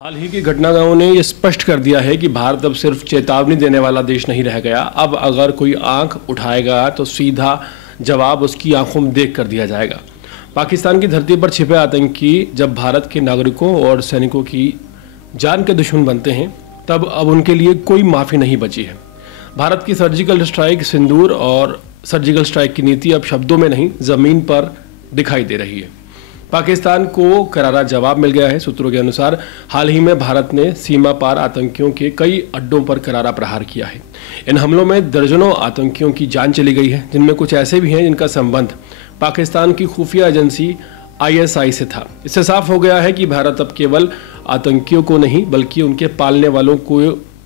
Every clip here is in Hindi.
हाल ही की घटनाओं ने ये स्पष्ट कर दिया है कि भारत अब सिर्फ चेतावनी देने वाला देश नहीं रह गया। अब अगर कोई आंख उठाएगा तो सीधा जवाब उसकी आंखों में देख कर दिया जाएगा। पाकिस्तान की धरती पर छिपे आतंकी जब भारत के नागरिकों और सैनिकों की जान के दुश्मन बनते हैं तब अब उनके लिए कोई माफ़ी नहीं बची है। भारत की सर्जिकल स्ट्राइक सिंदूर और सर्जिकल स्ट्राइक की नीति अब शब्दों में नहीं ज़मीन पर दिखाई दे रही है। पाकिस्तान को करारा जवाब मिल गया है। सूत्रों के अनुसार हाल ही में भारत ने सीमा पार आतंकियों के कई अड्डों पर करारा प्रहार किया है। इन हमलों में दर्जनों आतंकियों की जान चली गई है, जिनमें कुछ ऐसे भी हैं जिनका संबंध पाकिस्तान की खुफिया एजेंसी ISI से था। इससे साफ हो गया है कि भारत अब केवल आतंकियों को नहीं बल्कि उनके पालने वालों को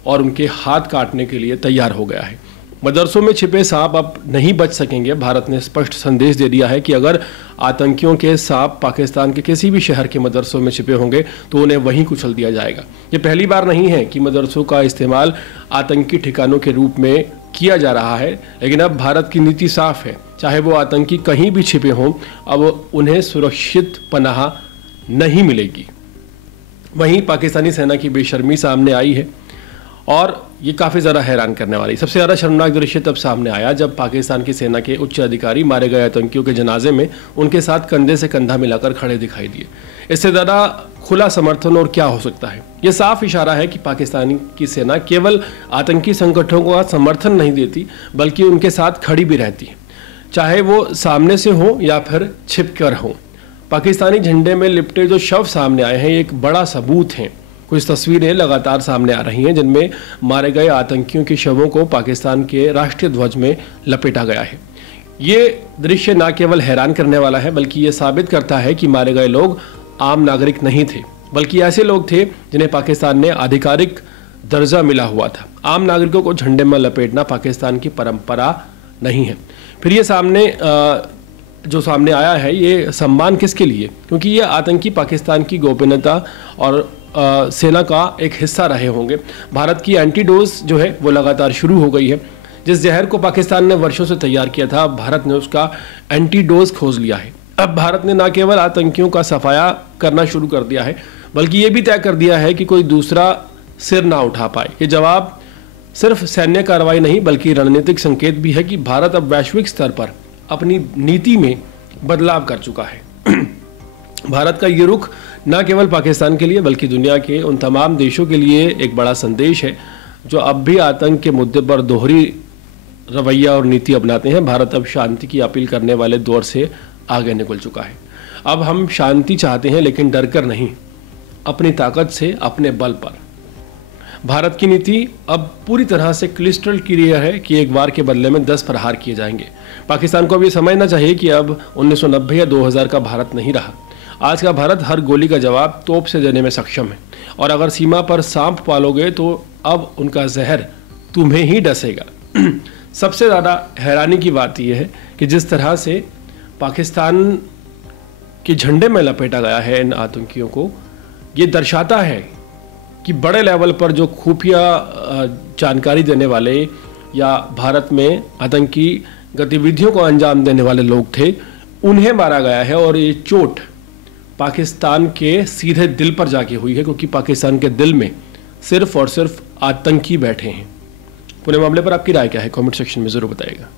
और उनके हाथ काटने के लिए तैयार हो गया है। मदरसों में छिपे सांप अब नहीं बच सकेंगे। भारत ने स्पष्ट संदेश दे दिया है कि अगर आतंकियों के सांप पाकिस्तान के किसी भी शहर के मदरसों में छिपे होंगे तो उन्हें वहीं कुचल दिया जाएगा। ये पहली बार नहीं है कि मदरसों का इस्तेमाल आतंकी ठिकानों के रूप में किया जा रहा है, लेकिन अब भारत की नीति साफ है। चाहे वो आतंकी कहीं भी छिपे हों, अब उन्हें सुरक्षित पनाह नहीं मिलेगी। वहीं पाकिस्तानी सेना की बेशर्मी सामने आई है और ये काफ़ी ज़्यादा हैरान करने वाली। सबसे ज़्यादा शर्मनाक दृश्य तब सामने आया जब पाकिस्तान की सेना के उच्च अधिकारी मारे गए आतंकियों के जनाजे में उनके साथ कंधे से कंधा मिलाकर खड़े दिखाई दिए। इससे ज़्यादा खुला समर्थन और क्या हो सकता है। ये साफ इशारा है कि पाकिस्तान की सेना केवल आतंकी संगठनों का समर्थन नहीं देती बल्कि उनके साथ खड़ी भी रहती है, चाहे वो सामने से हो या फिर छिप कर हो। पाकिस्तानी झंडे में लिपटे जो शव सामने आए हैं ये एक बड़ा सबूत हैं। कुछ तस्वीरें लगातार सामने आ रही हैं जिनमें मारे गए आतंकियों के शवों को पाकिस्तान के राष्ट्रीय ध्वज में लपेटा गया है। ये दृश्य न केवल हैरान करने वाला है बल्कि ये साबित करता है कि मारे गए लोग आम नागरिक नहीं थे बल्कि ऐसे लोग थे जिन्हें पाकिस्तान ने आधिकारिक दर्जा मिला हुआ था। आम नागरिकों को झंडे में लपेटना पाकिस्तान की परंपरा नहीं है। फिर ये जो सामने आया है ये सम्मान किसके लिए, क्योंकि ये आतंकी पाकिस्तान की गोपनीयता और सेना का एक हिस्सा रहे होंगे। भारत की एंटीडोज जो है वो लगातार शुरू हो गई है। जिस जहर को पाकिस्तान ने वर्षों से तैयार किया था, अब भारत ने उसका एंटीडोज खोज लिया है। अब भारत ने न केवल आतंकियों का सफाया करना शुरू कर दिया है बल्कि ये भी तय कर दिया है कि कोई दूसरा सिर ना उठा पाए। ये जवाब सिर्फ सैन्य कार्रवाई नहीं बल्कि रणनीतिक संकेत भी है कि भारत अब वैश्विक स्तर पर अपनी नीति में बदलाव कर चुका है। भारत का ये रुख न केवल पाकिस्तान के लिए बल्कि दुनिया के उन तमाम देशों के लिए एक बड़ा संदेश है जो अब भी आतंक के मुद्दे पर दोहरी रवैया और नीति अपनाते हैं। भारत अब शांति की अपील करने वाले दौर से आगे निकल चुका है। अब हम शांति चाहते हैं लेकिन डर कर नहीं, अपनी ताकत से, अपने बल पर। भारत की नीति अब पूरी तरह से क्रिस्टल क्लियर है कि एक बार के बदले में 10 प्रहार किए जाएंगे। पाकिस्तान को अब ये समझना चाहिए कि अब 1990 या 2000 का भारत नहीं रहा। आज का भारत हर गोली का जवाब तोप से देने में सक्षम है और अगर सीमा पर सांप पालोगे तो अब उनका जहर तुम्हें ही डसेगा। सबसे ज़्यादा हैरानी की बात यह है कि जिस तरह से पाकिस्तान के झंडे में लपेटा गया है इन आतंकियों को, ये दर्शाता है कि बड़े लेवल पर जो खुफिया जानकारी देने वाले या भारत में आतंकी गतिविधियों को अंजाम देने वाले लोग थे, उन्हें मारा गया है। और ये चोट पाकिस्तान के सीधे दिल पर जाके हुई है, क्योंकि पाकिस्तान के दिल में सिर्फ और सिर्फ आतंकी बैठे हैं। पूरे मामले पर आपकी राय क्या है, कमेंट सेक्शन में ज़रूर बताइएगा।